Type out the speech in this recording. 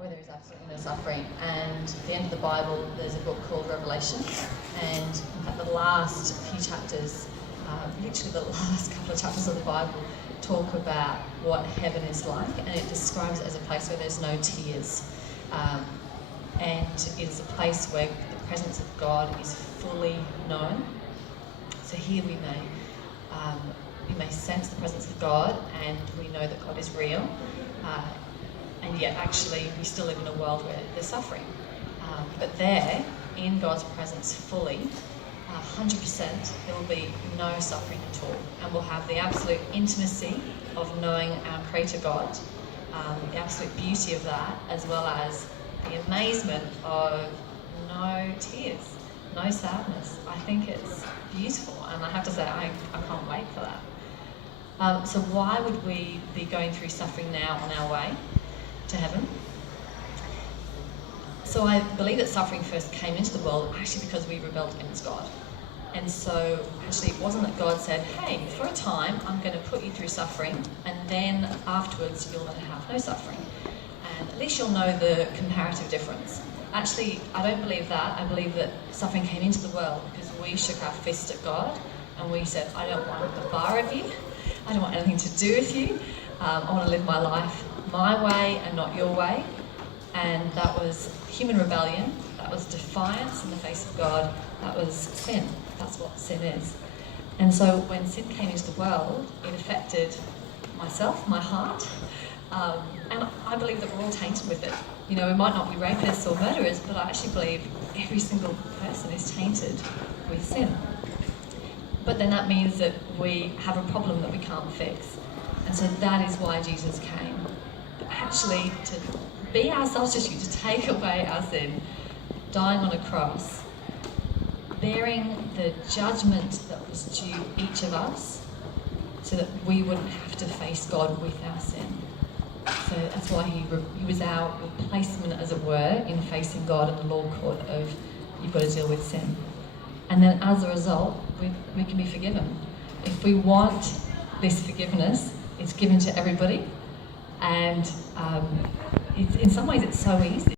where there is absolutely no suffering. And at the end of the Bible, there's a book called Revelation, and in fact the last few chapters, literally the last couple of chapters of the Bible, talk about what heaven is like, and it describes it as a place where there's no tears. And it is a place where the presence of God is fully known. So here we may sense the presence of God, and we know that God is real, and yet actually we still live in a world where there's suffering. But there, in God's presence fully, 100%, there will be no suffering at all, and we'll have the absolute intimacy of knowing our Creator God, the absolute beauty of that, as well as the amazement of no tears, no sadness. I think it's beautiful, and I have to say I can't wait for that. So why would we be going through suffering now on our way to heaven? So I believe that suffering first came into the world actually because we rebelled against God. And so actually it wasn't that God said, hey, for a time I'm going to put you through suffering, and then afterwards you're going to have no suffering. And at least you'll know the comparative difference. Actually, I don't believe that. I believe that suffering came into the world because we shook our fist at God and we said, I don't want a bar of you. I don't want anything to do with you. I want to live my life my way and not your way. And that was human rebellion. That was defiance in the face of God. That was sin. That's what sin is. And so when sin came into the world, it affected myself, my heart, and I believe that we're all tainted with it. You know, we might not be rapists or murderers, but I actually believe every single person is tainted with sin. But then that means that we have a problem that we can't fix. And so that is why Jesus came. Actually, to be our substitute, to take away our sin, dying on a cross, bearing the judgment that was due each of us, so that we wouldn't have to face God with our sin. So that's why he was our replacement, as it were, in facing God in the law court of you've got to deal with sin. And then as a result, we can be forgiven. If we want this forgiveness, it's given to everybody, and in some ways it's so easy.